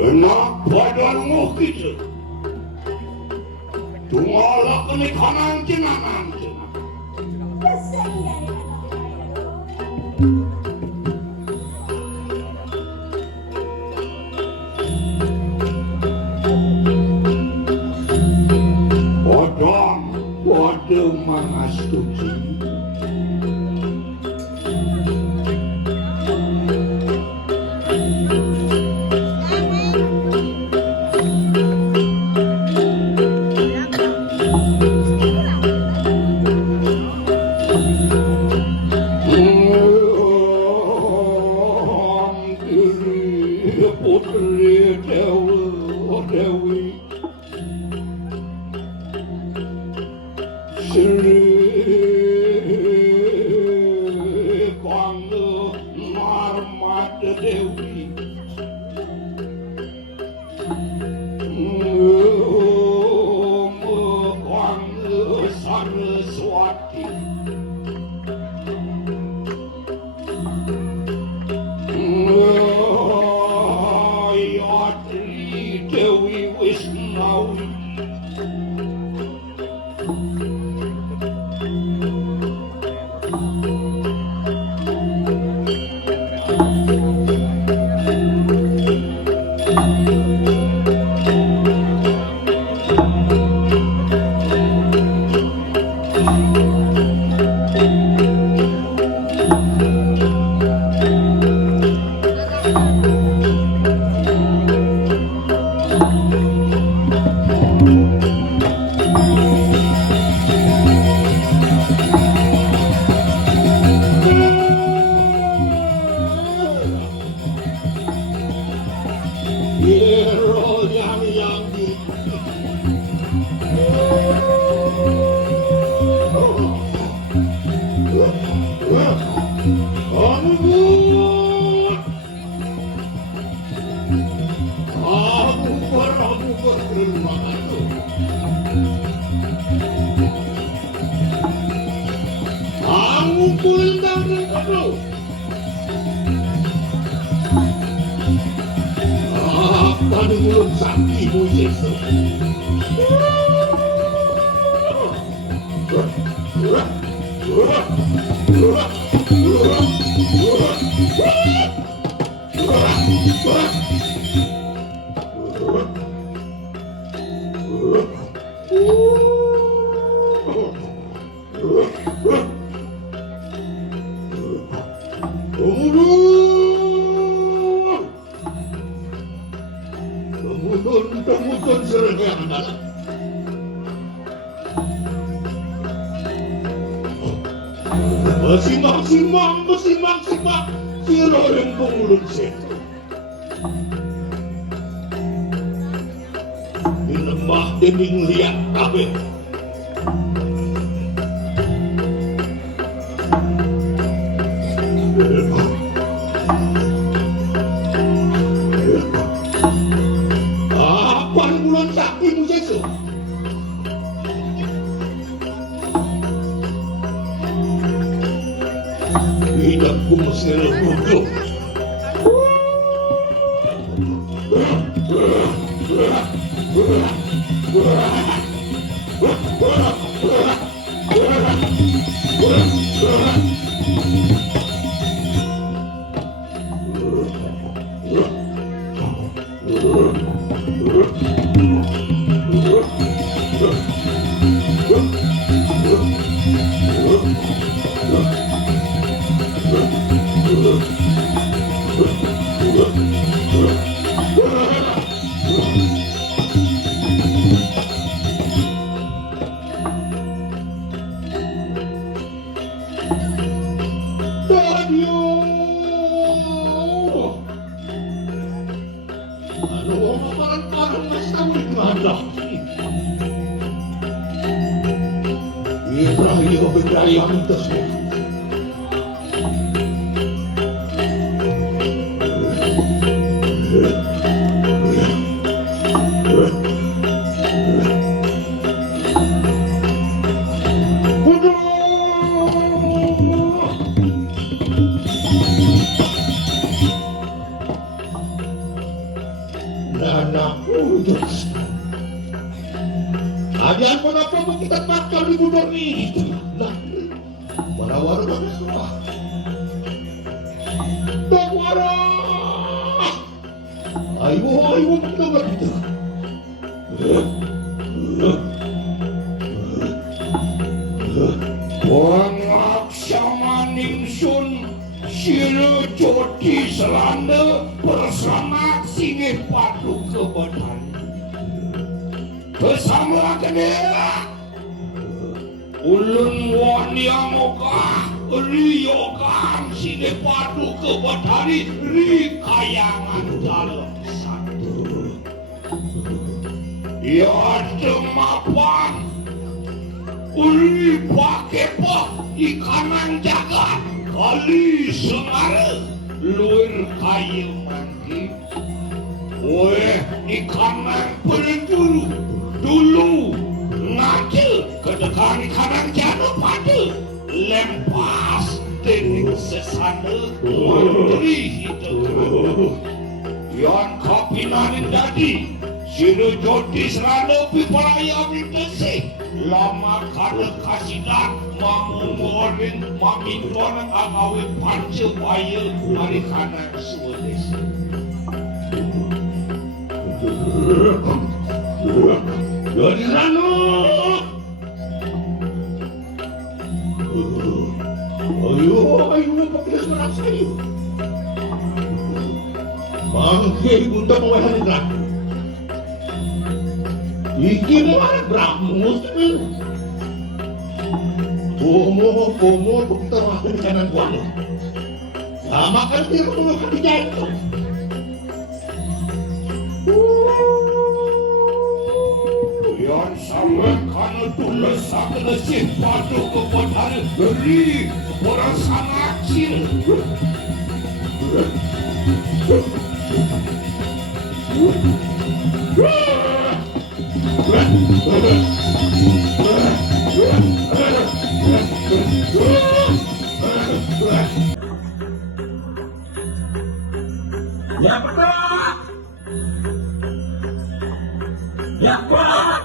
Enak badanmu gitu. Tungolah kini kanan jenangan. Bodong, bodong mangastuji. Putri Dewi Sri Kanda Narmada Dewi Kanda Saraswati Dewi Wisnawi Mulut saktimu Yesus. Temutun serang dalam. Bersimak, siro yang pengulun setu. Di lembah dening liat kabeh. Hidupku mesti bodoh. Ano ang parang nasa ulit Ibrahim Ibrahim tersebut. Hadiah pun apa pun kita makan di budor ni. Lah, warawara banget semua. Warawara. Ayo kita buat itu. Wangak sama ningsun sila jodi selanda bersama singe padu kebenaran. Bersama kedera ulun wani amoga riyokan sine padu kebatari ri kayangan dalam satu ya demapan uli pake po ikanan jagat kali semare luir kayu mandi weh ikanan penjuru dulu ngacil kedekan kanan jatuh pada lempas tening sesana menteri hidup yang kapinanin dadi sila jodi serana piparaya bintasi lama kada kasidan mamu morin mamindon agawi panca baya hari kanan suades Jadi rano. Ayo pakai suara saya. Bangke bunda mawahan gerak. Iki mawahan gerak muslim. Pomo kita makan kanan buang. Sama kan dia perlu kerja itu. Yang sama karena tulis sakit sifatu kebenaran dari orang sangat kecil. Ya Pak! Ya Pak!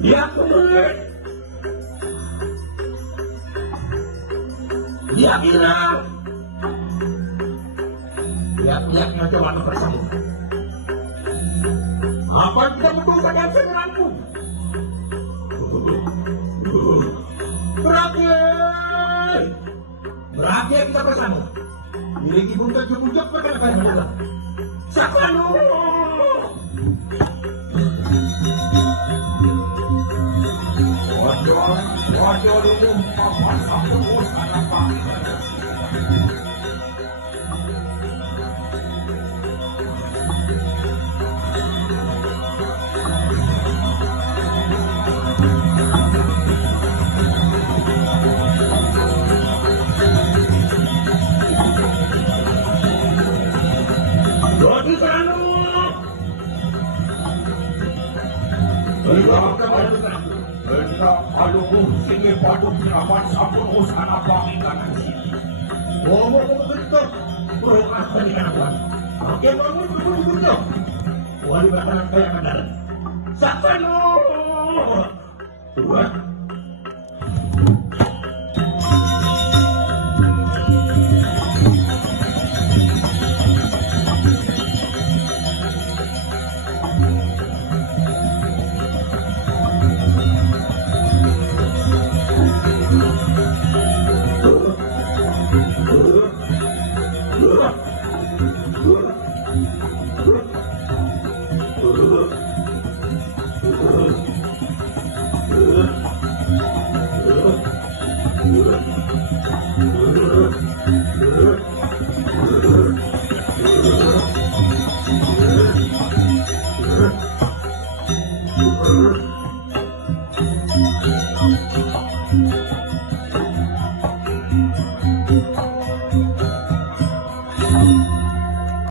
Ya Pak! Ya Kira! Ya macam mana bersama? Apa yang kita membutuhkan sebenarnya? Berakhir kita bersama. Miliki bunda jujur pada kalian. Siapa lu? Wajar dulu apa satu urusan apa? Aduh, sini padu kerabat sabun usaha apa ikan sini. Ngomong betul, bro apa ikan apa? Oke, ngomong betul. Wali bakalan kayak kadal. Saksan lo. Dua.